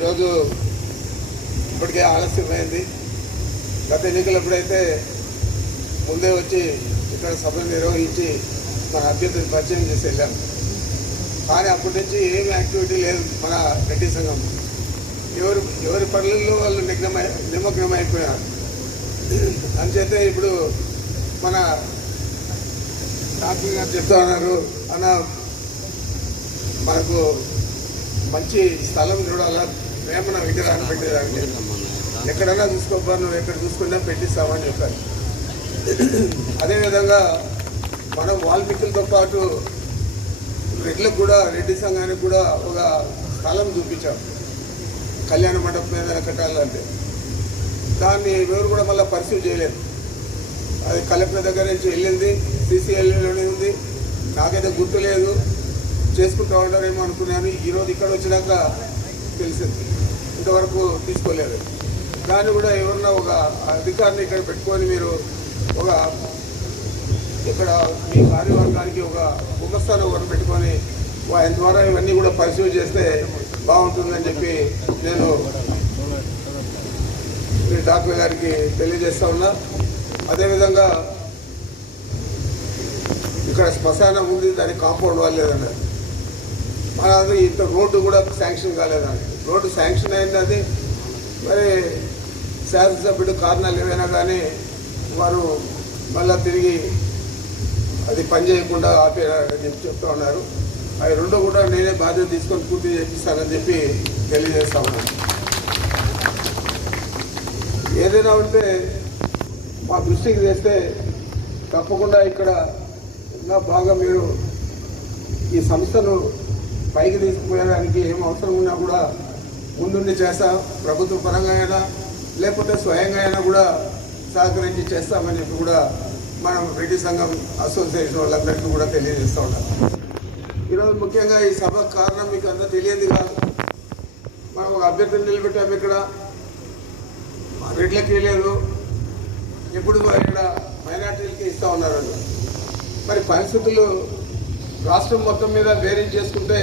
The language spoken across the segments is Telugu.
ఈరోజు ఇప్పటికే ఆలస్యమైంది. గత ఎన్నికలప్పుడైతే ముందే వచ్చి ఇక్కడ సభలు నిర్వహించి మన అభ్యర్థిని పరిచయం చేసి వెళ్ళాం. కానీ అప్పటి నుంచి ఏం యాక్టివిటీ లేదు మన రెడ్డి సంఘం. ఎవరు ఎవరి పనులలో వాళ్ళు నిగ్నమై నిమగ్నమైపోయారు. అంచేతే ఇప్పుడు మన డాక్టర్ గారు చెప్తా ఉన్నారు అన్న మనకు మంచి స్థలం చూడాలా వేమన విగ్రహాన్ని పెట్టేదానికి ఎక్కడైనా చూసుకోబ్బా నువ్వు ఎక్కడ చూసుకున్నా పెట్టిస్తామని చెప్పారు. అదేవిధంగా మనం వాల్మీకులతో పాటు రెడ్లకు కూడా రెడ్డి సంఘానికి కూడా ఒక స్థలం చూపించాం. కళ్యాణ మండపం ఏదైనా కట్టాలంటే. దాన్ని ఎవరు కూడా మళ్ళీ పర్సూ చేయలేదు. అది కలెక్టర్ దగ్గర నుంచి వెళ్ళింది సీసీఎల్ఏలోనే ఉంది. నాకైతే గుర్తు లేదు. చేసుకుంటా ఉంటారేమో అనుకున్నాను. ఈరోజు ఇక్కడ వచ్చినాక తెలిసింది. ఇంతవరకు తీసుకోలేదు. దాన్ని కూడా ఎవరన్నా ఒక అధికారిని ఇక్కడ పెట్టుకొని మీరు ఒక ఇక్కడ మీ కార్యవర్గానికి ఒక ఉపస్థానం ఒకటి పెట్టుకొని ఆయన ద్వారా ఇవన్నీ కూడా పరిశీలి చేస్తే బాగుంటుందని చెప్పి నేను ఈ డాక్టర్ గారికి తెలియజేస్తా ఉన్నా. అదేవిధంగా ఇక్కడ శ్మశానం ఉంది దానికి కాంపౌండ్ వాళ్ళు లేదన్నారు అలాగే ఇంత రోడ్డు కూడా శాంక్షన్ కాలేదండి. రోడ్డు శాంక్షన్ అయినది మరి శాసనసభ్యుడు కారణాలు ఏమైనా కానీ వారు మళ్ళా తిరిగి అది పని చేయకుండా ఆపేయాలని చెప్పి చెప్తా ఉన్నారు. అవి రెండు కూడా నేనే బాధ్యత తీసుకొని పూర్తి చేపిస్తానని చెప్పి తెలియజేస్తా ఉన్నాను. ఏదైనా ఉంటే మా దృష్టికి తెస్తే తప్పకుండా ఇక్కడ ఇంకా బాగా మీరు ఈ సంస్థను పైకి తీసుకుపోయడానికి ఏం అవసరం ఉన్నా కూడా ముందుండి చేస్తా ప్రభుత్వ పరంగా అయినా లేకపోతే స్వయంగా అయినా కూడా సహకరించి చేస్తామని చెప్పి కూడా మనం రెడ్డి సంఘం అసోసియేషన్ వాళ్ళందరికీ కూడా తెలియజేస్తూ ఉన్నాం ఈరోజు ముఖ్యంగా ఈ సభ కారణం మీకు అంతా తెలియదు కాదు. మనం ఒక అభ్యర్థిని నిలబెట్టాము ఇక్కడ. రెడ్లకి లేదు. ఎప్పుడు ఇక్కడ మైనార్టీలకి ఇస్తూ ఉన్నారు మరి పరిస్థితులు రాష్ట్రం మొత్తం మీద బేరింగ్ చేసుకుంటే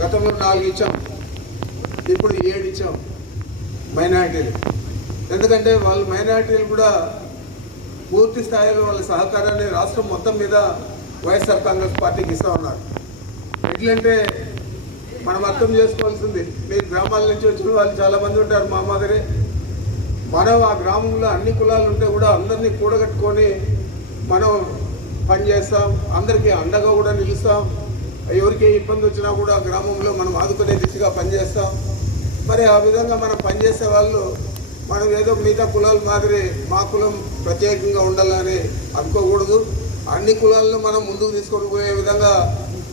గతంలో నాలుగు ఇచ్చాం. ఇప్పుడు ఏడు ఇచ్చాం మైనార్టీలు. ఎందుకంటే వాళ్ళు మైనార్టీలు కూడా పూర్తి స్థాయిలో వాళ్ళ సహకారాన్ని రాష్ట్రం మొత్తం మీద వైఎస్ఆర్ కాంగ్రెస్ పార్టీకి ఇస్తూ ఉన్నారు. ఎట్లంటే మనం అర్థం చేసుకోవాల్సింది మీరు గ్రామాల నుంచి వచ్చిన వాళ్ళు చాలామంది ఉంటారు మా మాదిరి. మనం ఆ గ్రామంలో అన్ని కులాలు ఉంటే కూడా అందరినీ కూడగట్టుకొని మనం పనిచేస్తాం అందరికీ అండగా కూడా నిలుస్తాం. ఎవరికి ఇబ్బంది వచ్చినా కూడా గ్రామంలో మనం ఆదుకునే దిశగా పనిచేస్తాం. మరి ఆ విధంగా మనం పనిచేసే వాళ్ళు మనం ఏదో మిగతా కులాల మాదిరి మా కులం ప్రత్యేకంగా ఉండాలని అనుకోకూడదు. అన్ని కులాలను మనం ముందుకు తీసుకొని పోయే విధంగా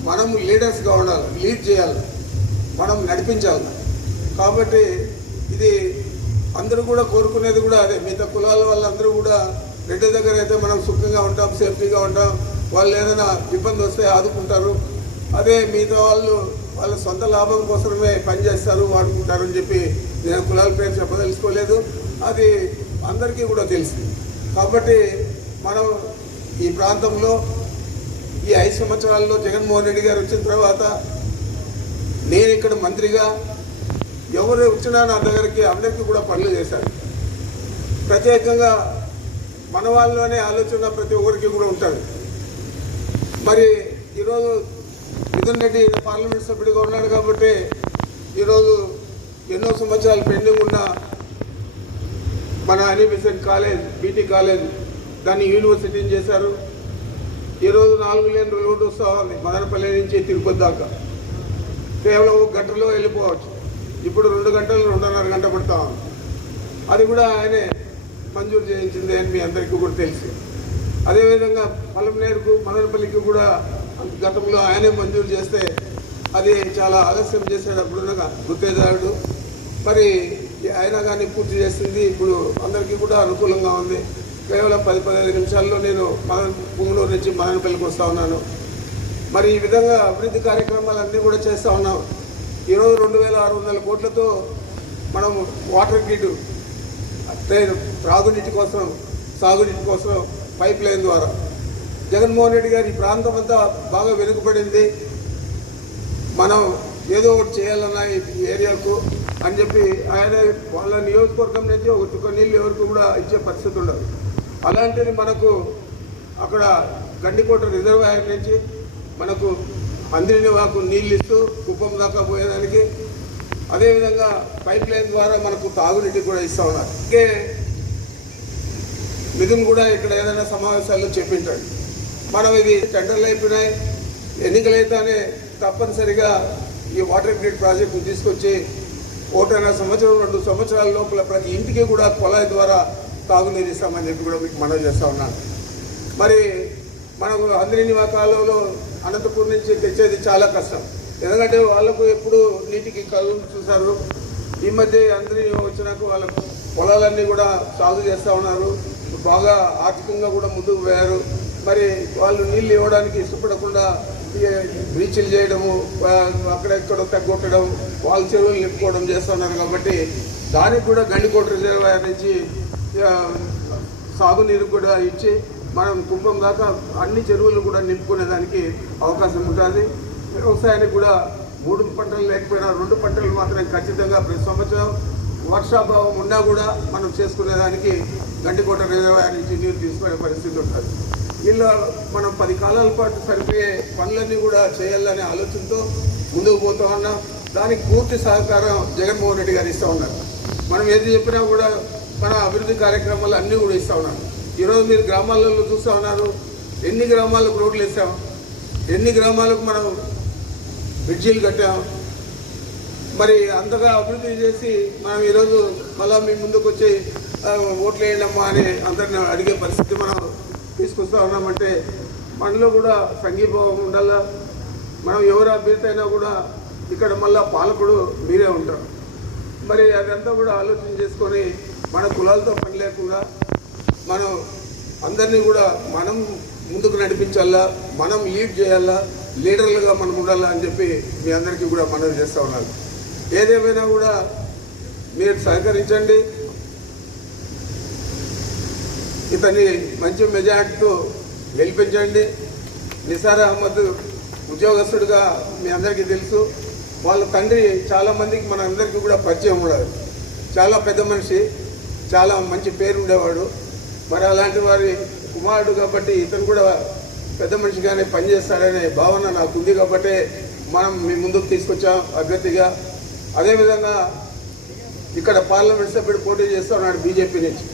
మనం లీడర్స్గా ఉండాలి లీడ్ చేయాలి మనం నడిపించాలి. కాబట్టి ఇది అందరూ కూడా కోరుకునేది కూడా అదే. మిగతా కులాల వాళ్ళందరూ కూడా రెడ్డి దగ్గర అయితే మనం సుఖంగా ఉంటాం సేఫ్టీగా ఉంటాం. వాళ్ళు ఏదైనా ఇబ్బంది వస్తే ఆదుకుంటారు. అదే మిగతా వాళ్ళు వాళ్ళ సొంత లాభం కోసమే పనిచేస్తారు వాడుకుంటారు అని చెప్పి నేను కులాల పేరు చెప్పదలుచుకోలేదు. అది అందరికీ కూడా తెలుసు. కాబట్టి మనం ఈ ప్రాంతంలో ఈ ఐదు సంవత్సరాల్లో జగన్మోహన్ రెడ్డి గారు వచ్చిన తర్వాత నేను ఇక్కడ మంత్రిగా ఎవరు వచ్చినా నా దగ్గరికి అందరికీ కూడా పనులు చేశారు. ప్రత్యేకంగా మన వాళ్ళలోనే ఆలోచన ప్రతి ఒక్కరికి కూడా ఉంటుంది మరి ఈరోజు మిథున్ రెడ్డి పార్లమెంట్ సభ్యుడిగా ఉన్నాడు కాబట్టి ఈరోజు ఎన్నో సంవత్సరాలు పెండింగ్ ఉన్న మన అనిబిసెంట్ కాలేజ్ బీటీ కాలేజ్ దాన్ని యూనివర్సిటీని చేశారు. ఈరోజు నాలుగు లేని రోడ్డు వస్తూ ఉంది మదనపల్లి నుంచి తిరుపతి దాకా. కేవలం ఒక గంటలో వెళ్ళిపోవచ్చు. ఇప్పుడు రెండు గంటలు రెండున్నర గంట పడతా ఉంది అది కూడా ఆయనే మంజూరు చేయించింది అని మీ అందరికీ కూడా తెలుసు. అదేవిధంగా పలంనేరుకు మదనపల్లికి కూడా గతంలో ఆయనే మంజూరు చేస్తే అది చాలా ఆలస్యం చేసేటప్పుడు గుత్తేదారుడు మరి అయినా కానీ పూర్తి చేసింది ఇప్పుడు అందరికీ కూడా అనుకూలంగా ఉంది. కేవలం పది పదిహేను నిమిషాల్లో నేను మదన పుంగనూరు నుంచి మదనపల్లికి వస్తూ ఉన్నాను. మరి ఈ విధంగా అభివృద్ధి కార్యక్రమాలన్నీ కూడా చేస్తూ ఉన్నాం. ఈరోజు రెండు వేల ఆరు వందల కోట్లతో మనం వాటర్ గ్రిడ్ త్రాగునీటి కోసం సాగునీటి కోసం పైప్ లైన్ ద్వారా. జగన్మోహన్ రెడ్డి గారి ఈ ప్రాంతం అంతా బాగా వెనుకబడింది. మనం ఏదో ఒకటి చేయాలన్నా ఈ ఏరియాకు అని చెప్పి ఆయన వాళ్ళ నియోజకవర్గం నుంచి ఒక చుక్క నీళ్ళు ఎవరికి కూడా ఇచ్చే పరిస్థితి ఉండదు. అలాంటిది మనకు అక్కడ గండికోట రిజర్వాయర్ నుంచి మనకు అందరిని వాకు నీళ్ళు ఇస్తూ కుప్పం దాకా పోయేదానికి అదేవిధంగా పైప్ లైన్ ద్వారా మనకు తాగునీటి కూడా ఇస్తూ ఉన్నారు. ఇంకే మిథున్ కూడా ఇక్కడ ఏదైనా సమావేశాల్లో చెప్పింటాడు. మనం ఇది టెండర్లు అయిపోయినాయి. ఎన్నికలైతేనే తప్పనిసరిగా ఈ వాటర్ గ్రిడ్ ప్రాజెక్టును తీసుకొచ్చి ఒకటైనా సంవత్సరం రెండు సంవత్సరాల లోపల ప్రతి ఇంటికి కూడా కుళాయి ద్వారా తాగునీరు ఇస్తామని చెప్పి కూడా మీకు మనవి చేస్తా ఉన్నాను. మరి మనకు అందరిని మా కాలంలో అనంతపూర్ నుంచి తెచ్చేది చాలా కష్టం. ఎందుకంటే వాళ్ళకు ఎప్పుడు నీటికి కలుగు చూశారు. ఈ మధ్య అందరి వచ్చినాక వాళ్ళకు పొలాలన్నీ కూడా సాగు చేస్తూ ఉన్నారు. బాగా ఆర్థికంగా కూడా ముందుకు పోయారు. మరి వాళ్ళు నీళ్ళు ఇవ్వడానికి ఇష్టపడకుండా ఈ చేయడము అక్కడెక్కడ తగ్గొట్టడం వాళ్ళ చెరువులు నింపుకోవడం చేస్తున్నారు కాబట్టి దానికి కూడా గండికోట రిజర్వాయర్ నుంచి సాగునీరు కూడా ఇచ్చి మనం కుంభం దాకా అన్ని చెరువులు కూడా నింపుకునేదానికి అవకాశం ఉంటుంది. వ్యవసాయానికి కూడా మూడు పంటలు లేకపోయినా రెండు పంటలు మాత్రం ఖచ్చితంగా ప్రతి సంవత్సరం వర్షాభావం ఉన్నా కూడా మనం చేసుకునేదానికి గండికోట రిజర్వాయర్ నుంచి నీరు తీసుకునే పరిస్థితి ఉంటుంది. ఇలా మనం పది కాలాల పాటు సరిపోయే పనులన్నీ కూడా చేయాలనే ఆలోచనతో ముందుకు పోతా ఉన్నాం. దానికి పూర్తి సహకారం జగన్మోహన్ రెడ్డి గారు ఇస్తూ ఉన్నారు. మనం ఏది చెప్పినా కూడా మన అభివృద్ధి కార్యక్రమాలు అన్నీ కూడా ఇస్తూ ఉన్నారు. ఈరోజు మీరు గ్రామాలలో చూస్తూ ఉన్నారు. ఎన్ని గ్రామాలకు రోడ్లు వేసాం? ఎన్ని గ్రామాలకు మనం బ్రిడ్జీలు కట్టాం. మరి అంతగా అభివృద్ధి చేసి మనం ఈరోజు మళ్ళా మీ ముందుకు వచ్చి ఓట్లు వేయండమ్మా అని అందరిని అడిగే పరిస్థితి మనం తీసుకొస్తా ఉన్నామంటే మనలో కూడా సంఘీభావం ఉండాల? మనం ఎవరు అభ్యర్థి అయినా కూడా ఇక్కడ మళ్ళా పాలకుడు మీరే ఉంటారు. మరి అదంతా కూడా ఆలోచన చేసుకొని మన కులాలతో పని లేకుండా మనం అందరినీ కూడా మనం ముందుకు నడిపించాలా? మనం లీడ్ చేయాలా? లీడర్లుగా మనం ఉండాలని అని చెప్పి మీ అందరికీ కూడా మనవి చేస్తూ ఉన్నారు ఏదేమైనా కూడా మీరు సహకరించండి. ఇతని మంచి మెజార్టీతో గెలిపించండి. నిసార్ అహ్మద్ ఉద్యోగస్తుడిగా మీ అందరికీ తెలుసు. వాళ్ళ తండ్రి చాలామందికి మన అందరికీ కూడా పరిచయం ఉండదు చాలా పెద్ద మనిషి చాలా మంచి పేరు ఉండేవాడు. మరి అలాంటి వారి కుమారుడు కాబట్టి ఇతను కూడా పెద్ద మనిషిగానే పనిచేస్తాడనే భావన నాకుంది కాబట్టి మనం మీ ముందుకు తీసుకొచ్చాం అభ్యర్థిగా. అదేవిధంగా ఇక్కడ పార్లమెంట్ సభ్యుడు పోటీ చేస్తున్నాడు బీజేపీ నుంచి.